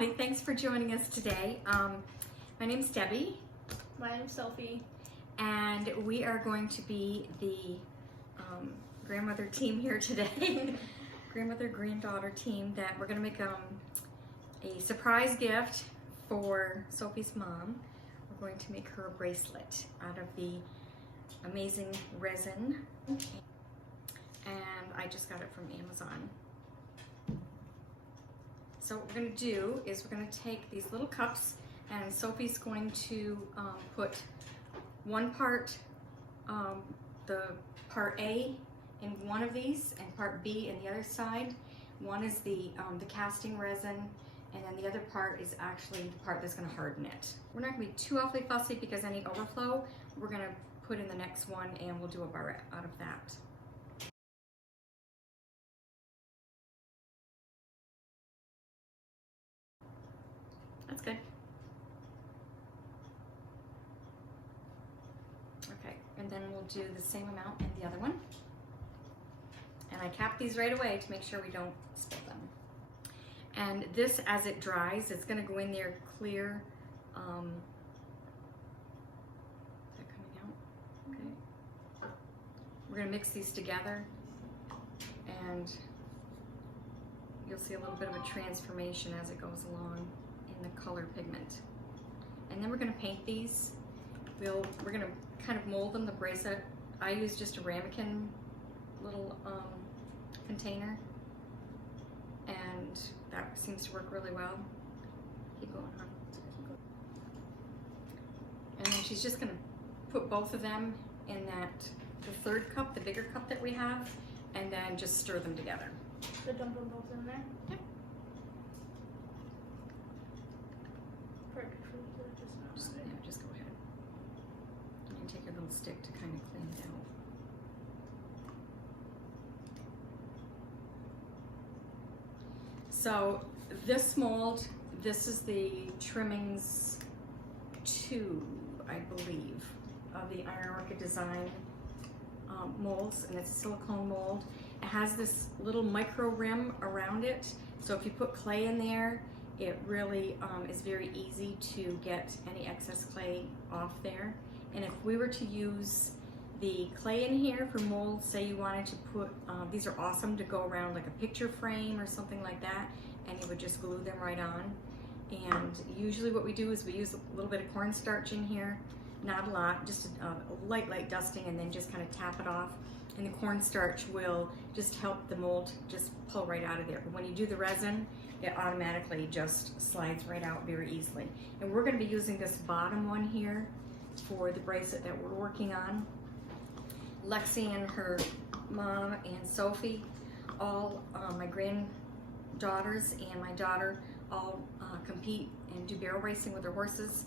everybody. Thanks for joining us today. My name's Debbie. My name's Sophie. And we are going to be the grandmother team here today. Grandmother-granddaughter team that we're going to make a surprise gift for Sophie's mom. We're going to make her a bracelet out of the amazing resin. And I just got it from Amazon. So what we're going to do is we're going to take these little cups, and Sophie's going to put one part, the part A in one of these and part B in the other side. One is the casting resin, and then the other part is actually the part that's going to harden it. We're not going to be too awfully fussy because any overflow we're going to put in the next one, and we'll do a barrette out of that. That's good. Okay, and then we'll do the same amount in the other one. And I cap these right away to make sure we don't spill them. And this, as it dries, it's going to go in there clear. Is that coming out? Okay. We're going to mix these together, and you'll see a little bit of a transformation as it goes along in the color pigment. And then we're going to paint these. We're going to kind of mold them, the bracelet. I use just a ramekin little container, and that seems to work really well. Keep going on. And then she's just going to put both of them in the third cup, the bigger cup that we have, and then just stir them together. So dump them both in there? Yep. Perfect for you to Just go ahead. You can take your little stick to kind of clean it out. So this mold, this is the Trimmings 2, I believe, of the Iron Orchid Design molds, and it's a silicone mold. It has this little micro rim around it, so if you put clay in there, it really is very easy to get any excess clay off there. And if we were to use the clay in here for molds, say you wanted to put, these are awesome to go around like a picture frame or something like that, and you would just glue them right on. And usually what we do is we use a little bit of cornstarch in here, not a lot, just a light dusting, and then just kind of tap it off. And the cornstarch will just help the mold just pull right out of there. But when you do the resin, it automatically just slides right out very easily. And we're going to be using this bottom one here for the bracelet that we're working on. Lexi and her mom and Sophie, all my granddaughters and my daughter all compete and do barrel racing with their horses.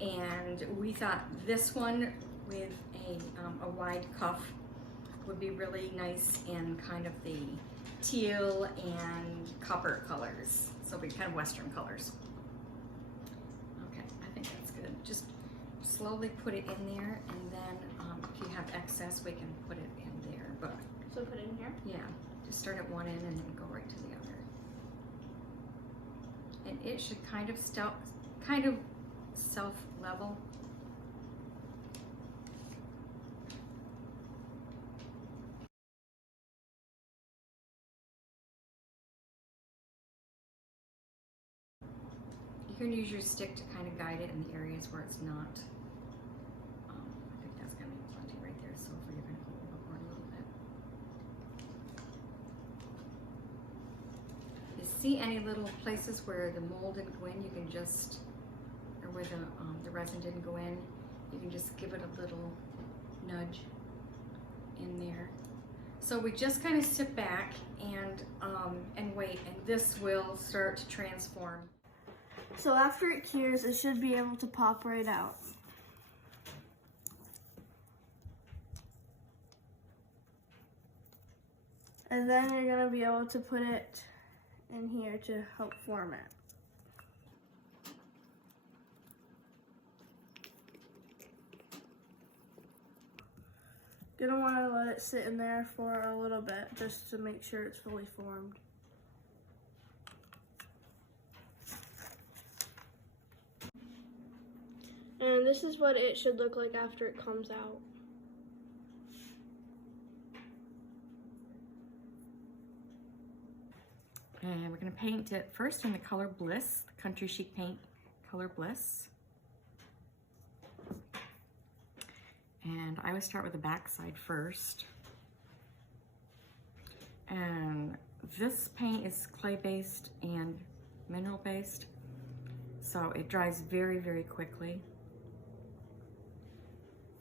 And we thought this one with a wide cuff would be really nice in kind of the teal and copper colors. So we kind of Western colors. Okay, I think that's good. Just slowly put it in there, and then if you have excess, we can put it in there. But So put it in here? yeah, just start at one end and then go right to the other. And it should kind of self-level. You can use your stick to kind of guide it in the areas where it's not. I think that's going to be plenty right there, so you're going to hold it upward a little bit. If you see any little places where the mold didn't go in, you can just, or where the resin didn't go in, you can just give it a little nudge in there. So we just kind of sit back and wait, and this will start to transform. So after it cures, it should be able to pop right out. And then you're going to be able to put it in here to help form it. Gonna want to let it sit in there for a little bit just to make sure it's fully formed. And this is what it should look like after it comes out. And we're going to paint it first in the color Bliss, the Country Chic paint color Bliss. And I would start with the back side first. And this paint is clay-based and mineral-based, so it dries very, very quickly.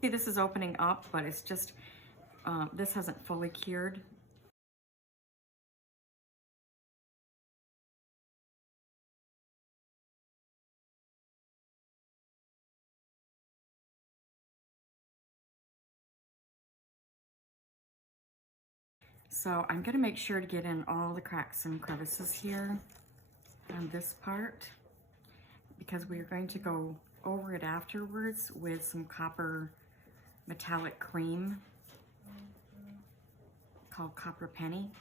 See, this is opening up, but it's just, this hasn't fully cured. So I'm gonna make sure to get in all the cracks and crevices here on this part, because we are going to go over it afterwards with some copper metallic cream called Copper Penny,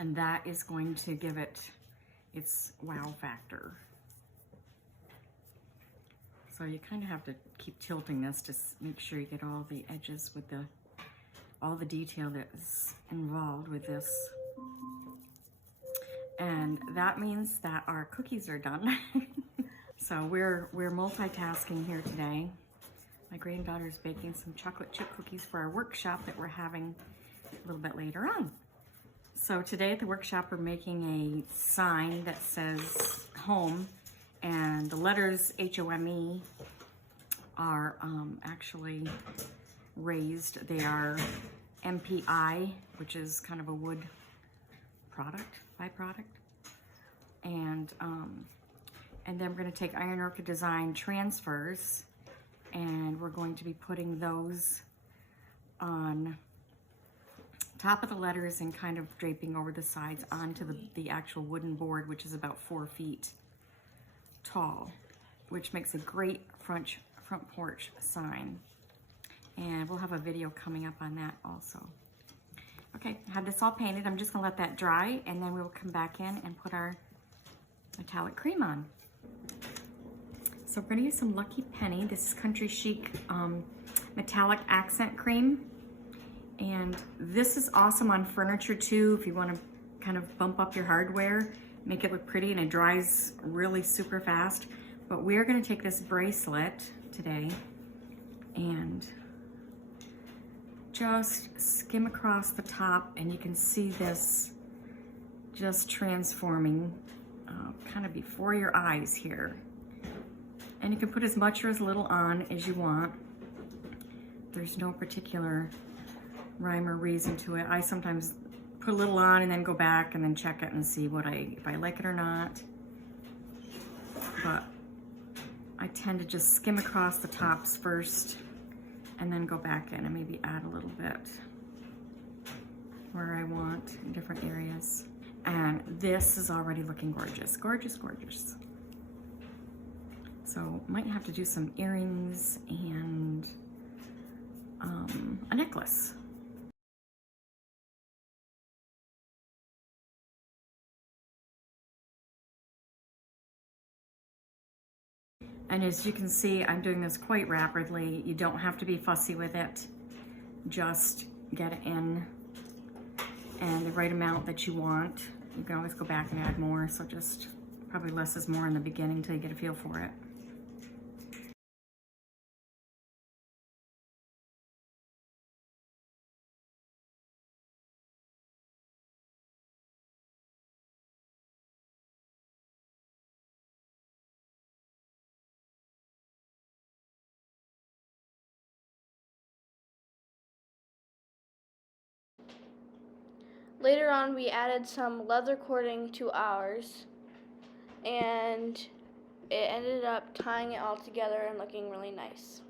and that is going to give it its wow factor. So you kind of have to keep tilting this to make sure you get all the edges with all the detail that is involved with this. And that means that our cookies are done. So we're multitasking here today. My granddaughter's baking some chocolate chip cookies for our workshop that we're having a little bit later on. So today at the workshop, we're making a sign that says home, and the letters H-O-M-E are actually raised. They are MPI, which is kind of a wood byproduct. And then we're going to take Iron Orchid Design transfers, and we're going to be putting those on top of the letters and kind of draping over the sides onto the actual wooden board, which is about 4 feet tall, which makes a great front porch sign. And we'll have a video coming up on that also. Okay, I have this all painted. I'm just gonna let that dry, and then we'll come back in and put our metallic cream on. So we're gonna use some Lucky Penny. This is Country Chic metallic accent cream. And this is awesome on furniture too, if you wanna kind of bump up your hardware, make it look pretty, and it dries really super fast. But we're gonna take this bracelet today and just skim across the top, and you can see this just transforming kind of before your eyes here. And you can put as much or as little on as you want. There's no particular rhyme or reason to it. I sometimes put a little on and then go back and then check it and see if I like it or not. But I tend to just skim across the tops first and then go back in and maybe add a little bit where I want in different areas. And this is already looking gorgeous, gorgeous, gorgeous. So might have to do some earrings and a necklace. And as you can see, I'm doing this quite rapidly. You don't have to be fussy with it. Just get it in and the right amount that you want. You can always go back and add more, so just probably less is more in the beginning until you get a feel for it. Later on, we added some leather cording to ours, and it ended up tying it all together and looking really nice.